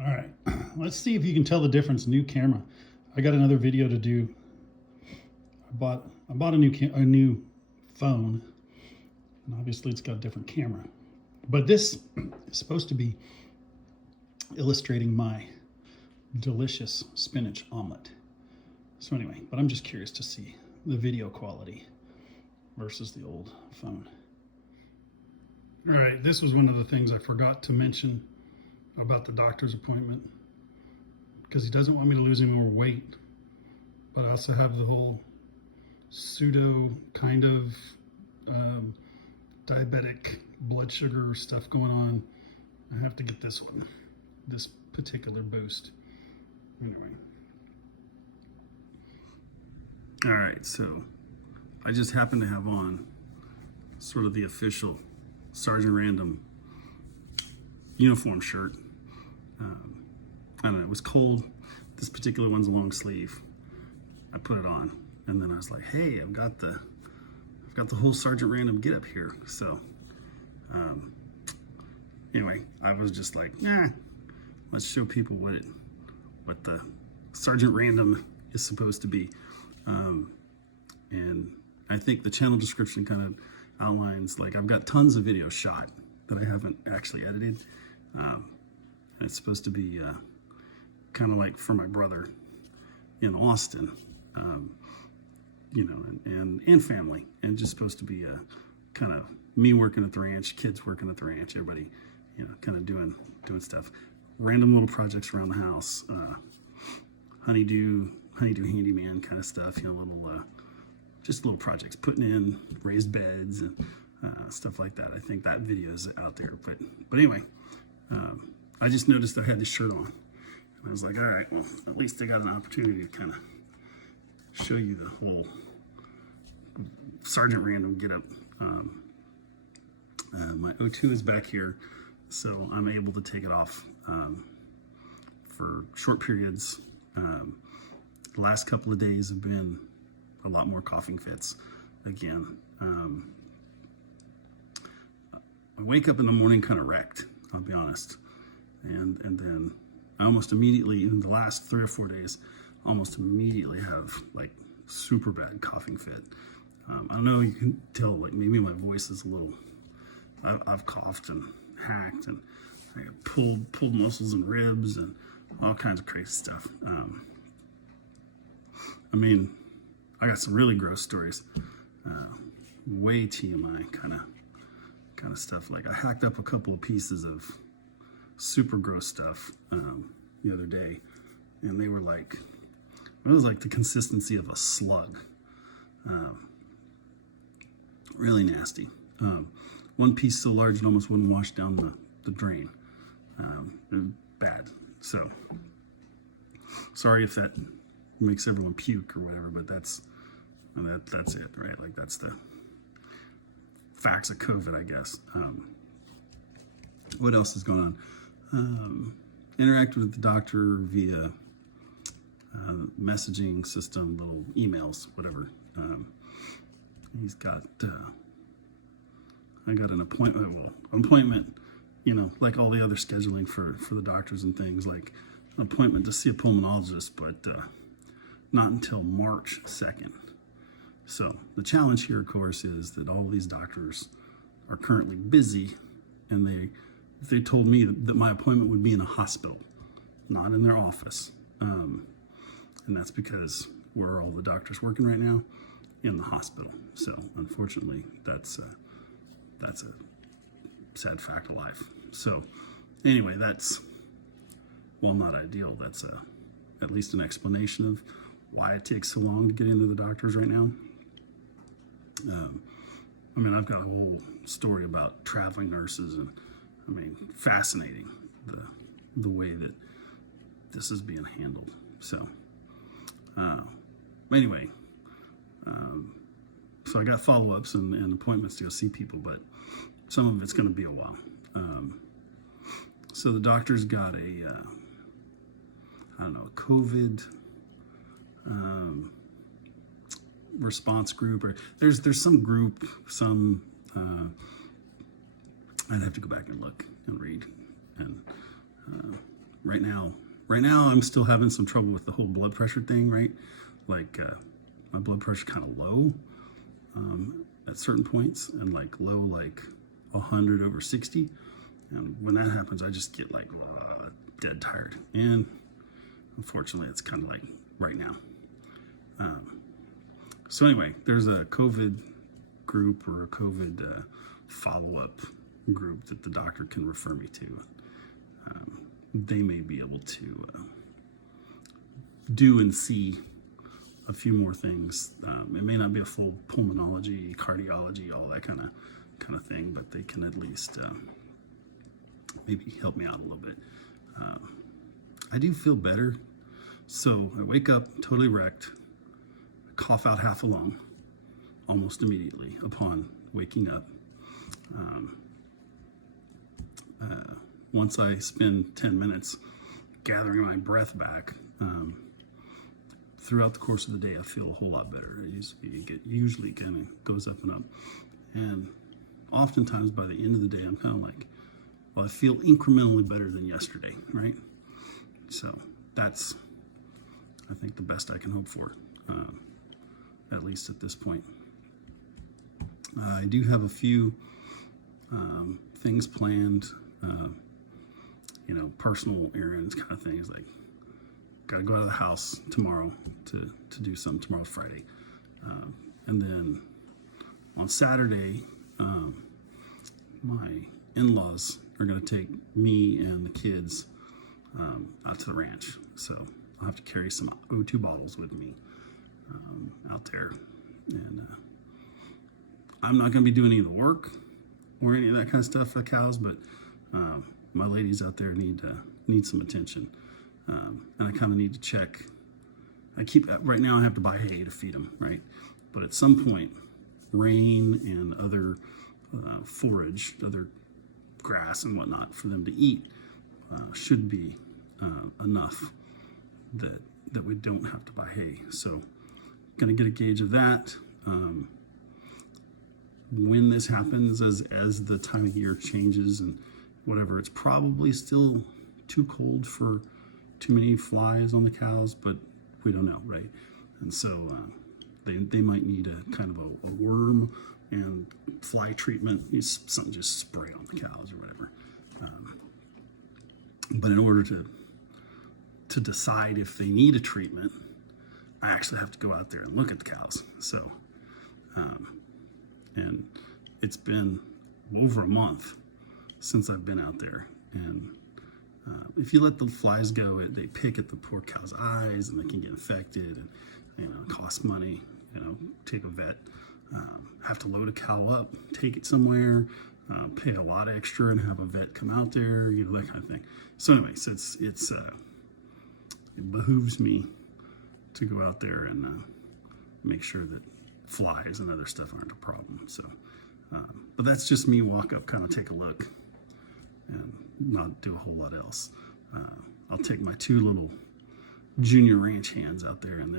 All right, let's see if you can tell the difference. New camera. I got another video to do. I bought a new phone, and obviously it's got a different camera. But this is supposed to be illustrating my delicious spinach omelet. So anyway, but I'm just curious to see the video quality versus the old phone. All right, this was one of the things I forgot to mention about the doctor's appointment, because he doesn't want me to lose any more weight, but I also have the whole pseudo kind of diabetic blood sugar stuff going on. I have to get this one, this particular boost. Anyway. All right, so I just happen to have on sort of the official Sergeant Random uniform shirt. I don't know, it was cold. This particular one's a long sleeve. I put it on, and then I was like, hey, I've got the whole Sergeant Random get up here. So anyway, I was just like, let's show people what the Sergeant Random is supposed to be. And I think the channel description kind of outlines, like, I've got tons of videos shot that I haven't actually edited. And it's supposed to be kind of like for my brother in Austin, you know, and family, and just supposed to be kind of me working at the ranch, kids working at the ranch, everybody, you know, kind of doing stuff, random little projects around the house, honeydew handyman kind of stuff, you know, little just little projects, putting in raised beds and stuff like that. I think that video is out there, but anyway, I just noticed I had this shirt on, and I was like, all right, well, at least I got an opportunity to kind of show you the whole Sergeant Random get up. My O2 is back here, so I'm able to take it off for short periods. The last couple of days have been a lot more coughing fits again. I wake up in the morning kind of wrecked, I'll be honest. And then I almost immediately, in the last 3 or 4 days, almost immediately have like super bad coughing fit. I don't know, you can tell, like, maybe my voice is a little, I've coughed and hacked, and I got pulled muscles and ribs and all kinds of crazy stuff. I mean, I got some really gross stories, way TMI kind of stuff. Like, I hacked up a couple of pieces of super gross stuff the other day, and they were like, it was like the consistency of a slug. Really nasty. One piece so large it almost wouldn't wash down the drain. Bad. So sorry if that makes everyone puke or whatever, but that's it, right? Like, that's the facts of COVID, I guess. What else is going on? Interacted with the doctor via messaging system, little emails, whatever. He's got, I got an appointment, you know, like all the other scheduling for the doctors and things, like an appointment to see a pulmonologist, but not until March 2nd. So the challenge here, of course, is that all these doctors are currently busy, and they told me that my appointment would be in a hospital, not in their office. And that's because where are all the doctors working right now? In the hospital. So unfortunately, that's a sad fact of life. So anyway, that's, well, not ideal. That's at least an explanation of why it takes so long to get into the doctors right now. I mean, I've got a whole story about traveling nurses, and I mean, fascinating the way that this is being handled. So anyway, so I got follow-ups and appointments to go see people, but some of it's going to be a while. So the doctor's got a I don't know, COVID response group, or there's some group, some I'd have to go back and look and read and right now, I'm still having some trouble with the whole blood pressure thing, right? Like my blood pressure kind of low at certain points, and like low, like 100/60. And when that happens, I just get like dead tired. And unfortunately, it's kind of like right now. So anyway, there's a COVID group or a COVID follow-up group that the doctor can refer me to. They may be able to do and see a few more things. It may not be a full pulmonology, cardiology, all that kind of thing, but they can at least maybe help me out a little bit. I do feel better. So I wake up totally wrecked, cough out half a lung almost immediately upon waking up. Once I spend 10 minutes gathering my breath back, throughout the course of the day, I feel a whole lot better. It usually kind of goes up and up. And oftentimes by the end of the day, I'm kind of like, well, I feel incrementally better than yesterday, right? So that's, I think, the best I can hope for, at least at this point. I do have a few things planned, personal errands kind of things, like got to go out of the house tomorrow to do something. Tomorrow's Friday. And then on Saturday, my in-laws are going to take me and the kids out to the ranch. So I'll have to carry some O2 bottles with me out there. And I'm not going to be doing any of the work or any of that kind of stuff for cows, but my ladies out there need some attention. And I kind of need to check. Right now I have to buy hay to feed them, right? But at some point, rain and other forage, other grass and whatnot for them to eat should be enough that we don't have to buy hay. So gonna get a gauge of that. When this happens, as the time of year changes and whatever, it's probably still too cold for too many flies on the cows, but we don't know, right? And so they might need a kind of a worm and fly treatment, something just spray on the cows or whatever. But in order to decide if they need a treatment, I actually have to go out there and look at the cows. So, and it's been over a month since I've been out there. And if you let the flies go, they pick at the poor cow's eyes and they can get infected, and it costs money. Take a vet, have to load a cow up, take it somewhere, pay a lot extra and have a vet come out there, that kind of thing. So anyways, it behooves me to go out there and make sure that flies and other stuff aren't a problem. So, but that's just me walk up, kind of take a look, and not do a whole lot else. I'll take my two little junior ranch hands out there, and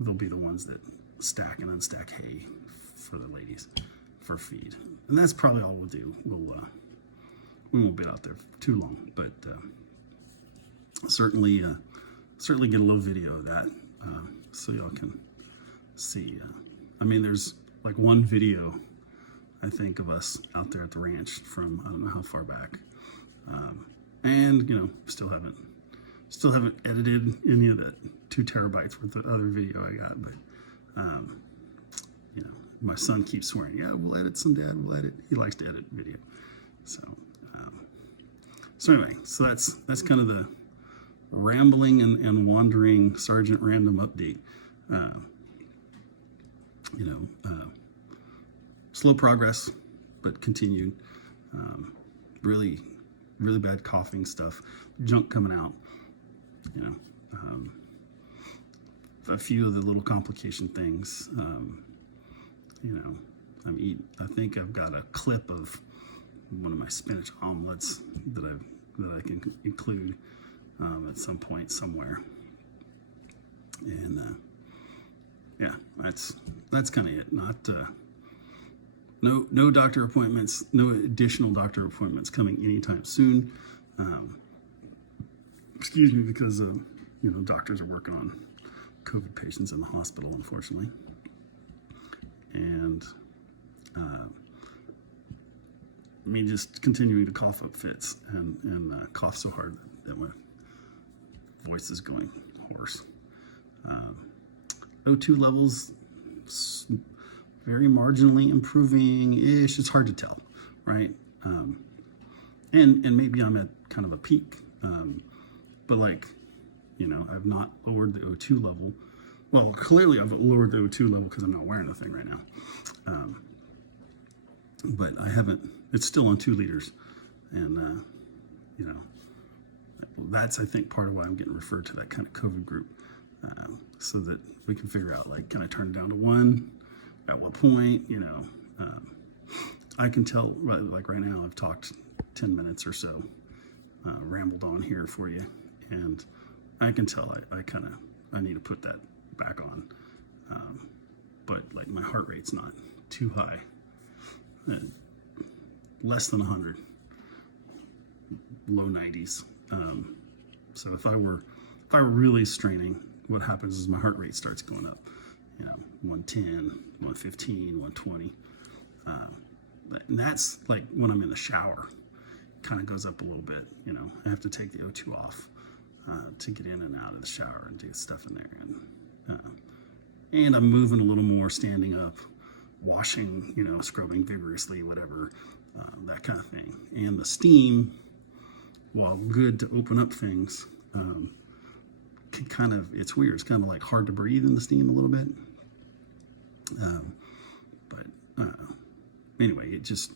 they'll be the ones that stack and unstack hay for the ladies for feed. And that's probably all we'll do. We won't be out there too long, but certainly get a little video of that so y'all can see. There's like one video, I think, of us out there at the ranch from I don't know how far back, and still haven't edited any of that 2 terabytes worth of other video I got, but my son keeps swearing, yeah, we'll edit some, Dad, we'll edit. He likes to edit video. So anyway, so that's kind of the rambling and wandering Sergeant Random update. Slow progress, but continued. Really, really bad coughing stuff, junk coming out. A few of the little complication things. I think I've got a clip of one of my spinach omelets that I can include at some point somewhere. And that's kind of it. Not no doctor appointments, no additional doctor appointments coming anytime soon. excuse me, because doctors are working on COVID patients in the hospital, unfortunately, and me just continuing to cough up fits and cough so hard that my voice is going hoarse. O2 levels very marginally improving-ish. It's hard to tell, right? And maybe I'm at kind of a peak, but I've not lowered the O2 level. Well, clearly I've lowered the O2 level because I'm not wearing the thing right now. But I haven't, it's still on 2 liters. And, that's, I think, part of why I'm getting referred to that kind of COVID group. So that we can figure out, can I turn it down to 1? At what point, I can tell, like right now, I've talked 10 minutes or so, rambled on here for you. And I can tell I need to put that back on. But my heart rate's not too high. Less than 100, low 90s. So if I were really straining, what happens is my heart rate starts going up, 110, 115, 120. And that's when I'm in the shower, kind of goes up a little bit. I have to take the O2 off to get in and out of the shower and do stuff in there. And I'm moving a little more, standing up, washing, scrubbing vigorously, whatever, that kind of thing. And the steam, while good to open up things, it's weird. It's kind of hard to breathe in the steam a little bit. But anyway, it just,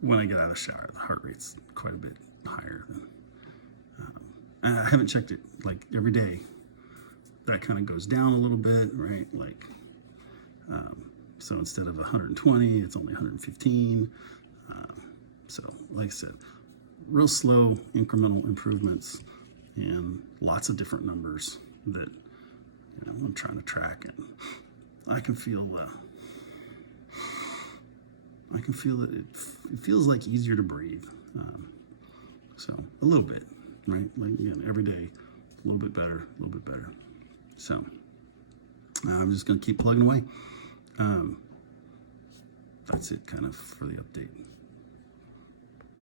when I get out of the shower, the heart rate's quite a bit higher than, and I haven't checked it every day. That kind of goes down a little bit, right? So instead of 120, it's only 115. So like I said, real slow incremental improvements and lots of different numbers that I'm trying to track, and I can feel that it feels easier to breathe. So a little bit, right? Every day, a little bit better, a little bit better. So I'm just going to keep plugging away. That's it kind of for the update.